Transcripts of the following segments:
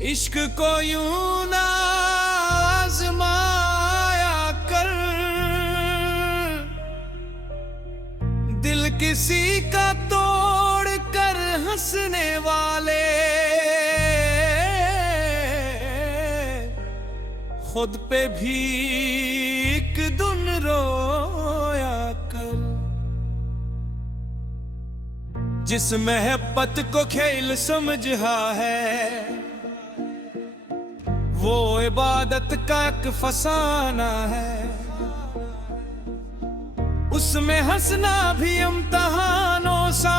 इश्क को यूं ना आज़माया कर, दिल किसी का तोड़ कर हंसने वाले खुद पे भी एक दिन रोया कर। जिस मोहब्बत को खेल समझा है वो इबादत का एक फसाना है। उसमें हंसना भी इम्तिहानों सा,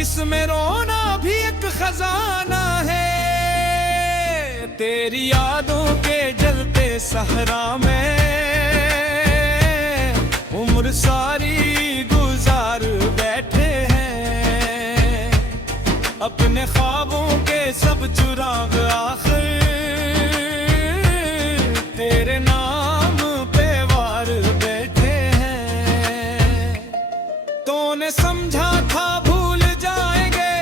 इसमें रोना भी एक खजाना है। तेरी यादों के जलते सहरा में उम्र सारी गुजार बैठे हैं। अपने ख्वाबों के सब चुराग आखिर तेरे नाम पे वार बैठे हैं। तूने समझा था भूल जाएंगे,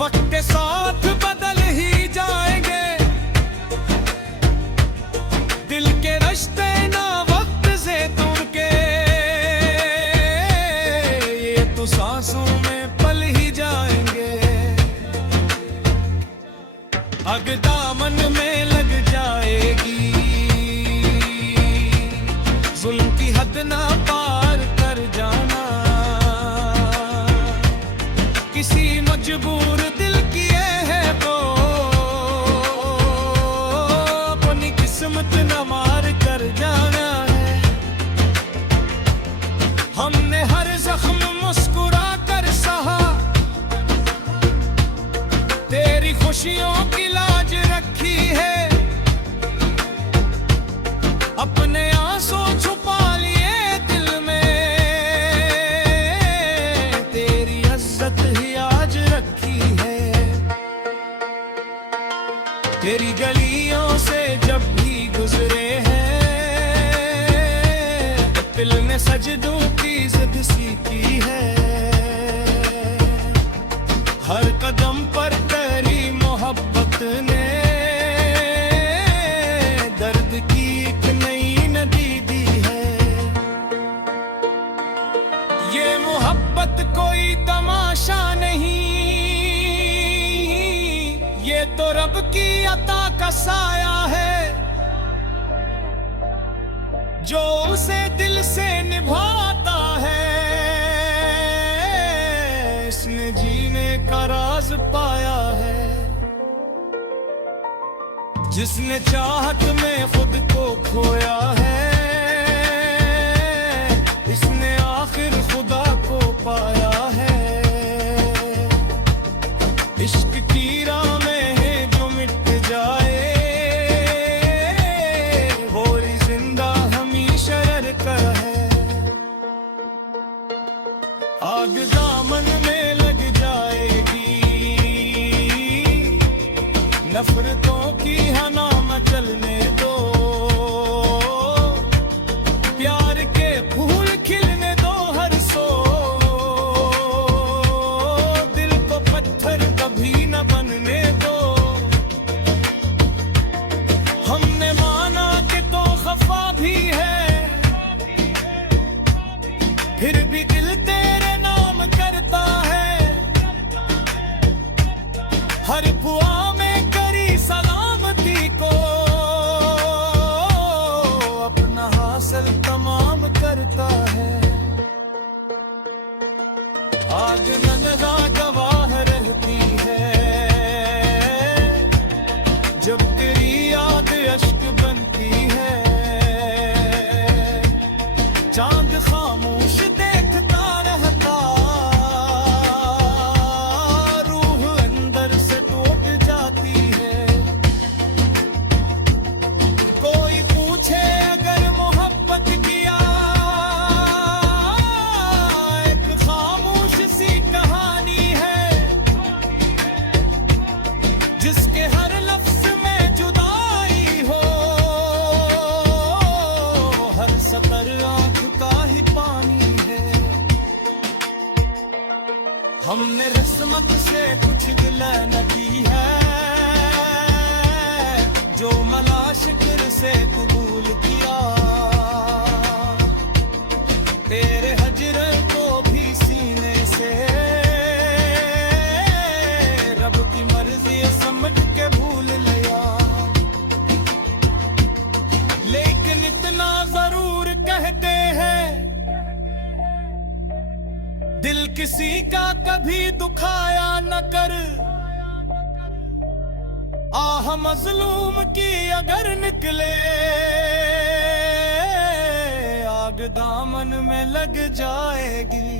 वक्त के साथ बदल ही जाएंगे। दिल के रिश्ते ना वक्त से तोड़ के ये तो सांसों में पल ही जाएंगे। अग दामन में लग जाएगी, जुल्म की हद ना पार कर जाना। किसी मजबूर दिल की है तो अपनी किस्मत न मार कर जाना है। हमने हर जख्म मुस्कुरा कर सहा, तेरी खुशियों की लाज रखी है। अपने आंसू छुपा लिए दिल में, तेरी इज्जत ही आज रखी है। तेरी गलियों से जब भी गुजरे हैं, दिल ने सजदों की जिद सीखी है। हर कदम पर तेरी मोहब्बत ने दर्द की एक नई नदी दी है। ये मोहब्बत कोई तमाशा नहीं, ये तो रब की अता का साया है। जो उसे दिल से निभाता है, इसने जीने का राज पाया है। जिसने चाहत में खुद को खोया है, इसने आखिर खुदा को पाया है। इश्क की राह में है जो मिट जाए, वो जिंदा हमेशा का है। आग दामन में लग जाएगी, नफरतों की हना मचलने दो। प्यार के फूल खिलने दो हर सो, दिल को पत्थर कभी न बनने दो। हमने माना कि तो खफा भी है, फिर भी दिल तेरे नाम करता है। हर बुआ में करी सलामती को, अपना हासिल तमाम करता है। आज नजरा गवाह रहती है, जब तेरी याद अश्क बनती है। चांद खामोश देखता रहता, रूह अंदर से टूट जाती है। कोई पूछे अगर मोहब्बत किया, एक खामोश सी कहानी हमने किस्मत से कुछ गिला न की है, जो मला शिक्र से कबूल किया। तेरे हजर को भी सीने से रब की मर्जी समझ के भूल लिया। लेकिन इतना जरूर कहते हैं, दिल किसी का कभी दुखाया न कर। आह मजलूम की अगर निकले, आग दामन में लग जाएगी।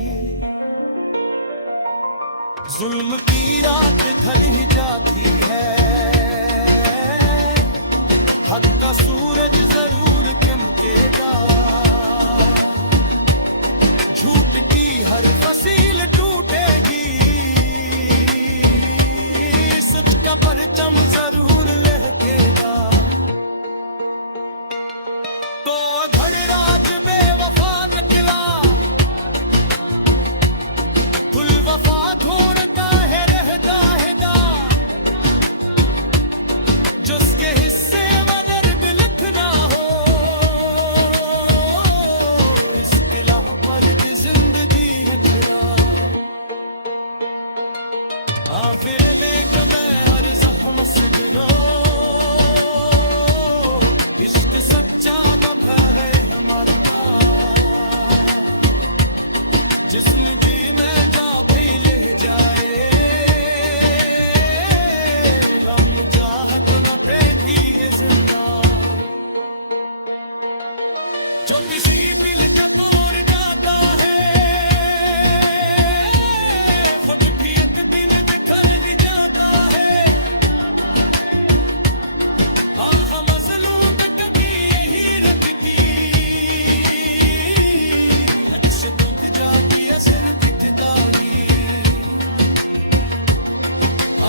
जुल्म की रात ढल ही जाती है, हक का सूरज जरूर चमकेगा। झूठ की हर फसील टूटेगी, सच का परचम जरूर लहकेगा। तो अगर राज बेवफा निकला, गुल वफा ढूंढता है रहता है दा। जिसके हिस्से में दर्द लिखना हो, इस किला पर की जिंदगी है तेरा। फिर लेक मैं हर जख्म से गिरा, इश्क सच्चा बंधा है हमारा। जिस्म जी में जा भी ले जाए, लम चाहत न पे भी है जिंदा। जो किसी दिल का तोड़ जाता है, खुद भी एक दिन बिखर भी जाता है। आह मज़लूम कभी यही रखती, हद से दुख जाती है सिर दिखदारी।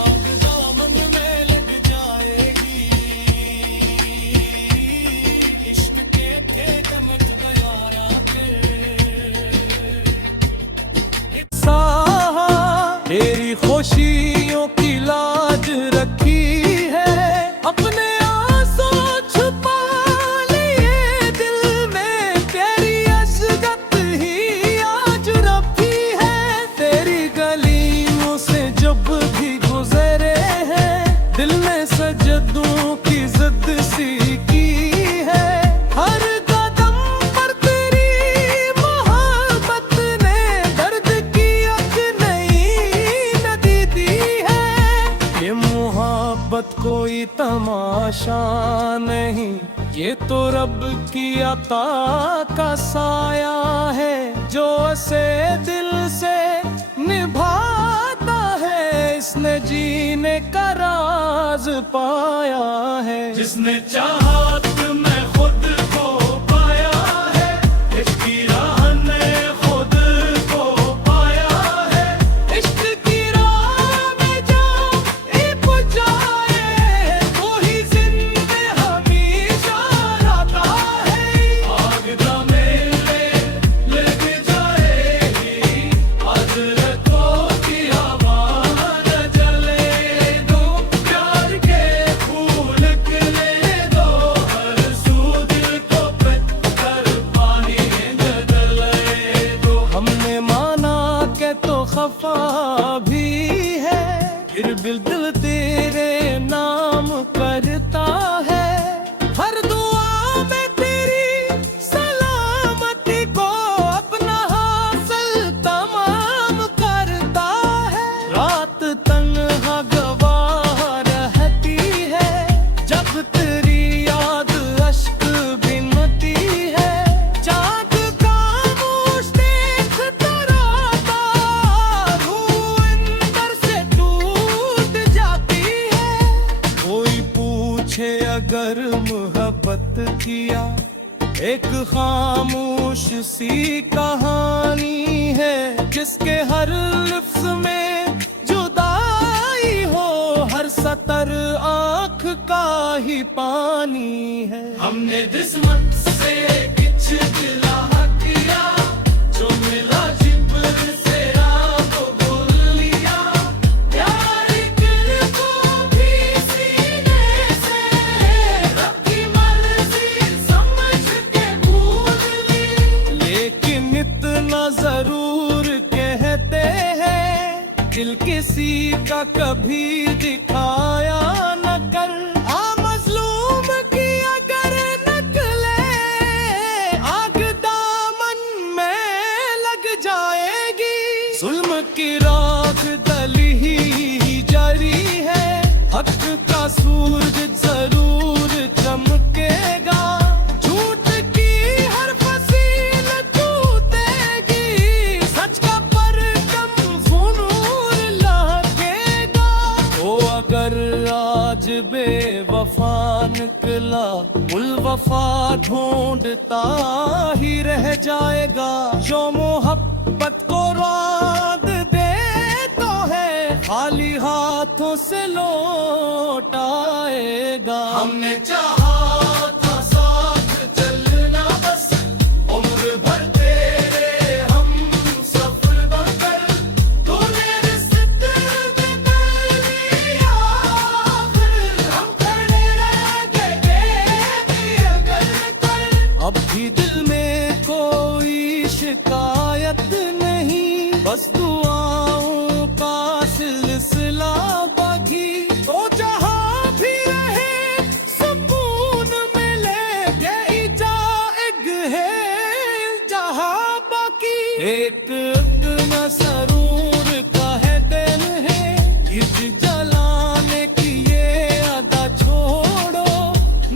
आग दामन में लग जाएगी, इश्क के खेत मच गया आखिर। तेरी खुशियों की लाज रखी है, अपने आंसू छुपा लिए दिल में। तेरी अशरत ही आज रखी है, तेरी गलियों से जब भी गुजरे हैं, दिल में सजदों की जिद सी की है। हर कदम पर तेरी मोहब्बत ने दर्द की एक नई नदी दी है। ये मोहब्बत कोई तमाशा नहीं, ये तो रब की अता का साया है। जो ऐसे दिल से निभाता है, इसने जीने का राज पाया है। जिसने चाहत में खुद को पाया है, इसकी राह ने खुद को पाया है। इश्क की राह में जो इब जाए, वही जिंदे हमेशा रहता है। आग दामन में लग जाएगी, हज़रतों की हवा न जले दो। प्यार के फूल खिले दो, हर सू दिल को कर पानी बदले दो। हमने माना के तो खफा भी है, फिर भी दिल तेरे नाम करता है। हर दुआ में तेरी सलामती को अपना हासिल तमाम करता है। रात तन्हा गवाह रहती है, जब तेरी याद अश्क बिनती है। चाँद खामोश देखता रहता, रूह अंदर से टूट जाती है। कोई पूछे अगर मोहब्बत किया, एक खामोश सी कहानी है, जिसके हर लफ्ज में जुदाई हो, हर सतर आँख का ही पानी है। हमने किस्मत से किछ गिला किया, जो मिला जिब्र से राह को भूल दिल किसी का कभी दिखाया न कर। मजलूम की अगर निकले आग दामन में लग जाएगी। जुल्म की राख दली ही जारी है, हक का सूरज जरूर चमकेगा। झूठ की हर फसील टूटेगी, सच का परचम ज़रूर लहकेगा। ओ अगर आज बेवफा निकला, उल्वफा ढूंढता ही रह जाएगा। जो मोहब्बत को रात दे तो है, खाली हाथों से लौट आएगा। हमने चाहा था साथ चलना बस, उम्र भर तेरे हम सफर बनकर। तूने रिश्ते में कर लिया, फिर हम खड़े रह गए कर। अब भी दिल में कोई शिकायत नहीं, बस दुआओं का सिलसिला बाकी। तो जहां भी रहे सुकून मिले, ये इजाज़त है जहां बाकी। एक मसरूर का है दिल है, ईद जलाने की ये अदा छोड़ो।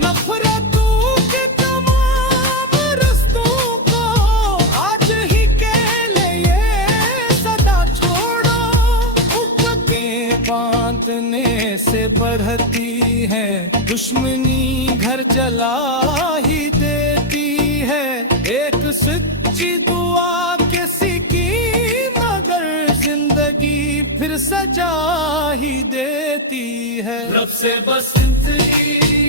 नफरतों के तमाम रस्तों को आज ही के लिए सदा छोड़ो। उफ़क़ें बांधने से बढ़ती है, दुश्मनी घर जला ही देती है। एक सच्ची दुआ किसी की मगर जिंदगी फिर सजा ही देती है। रब से बस इंतजार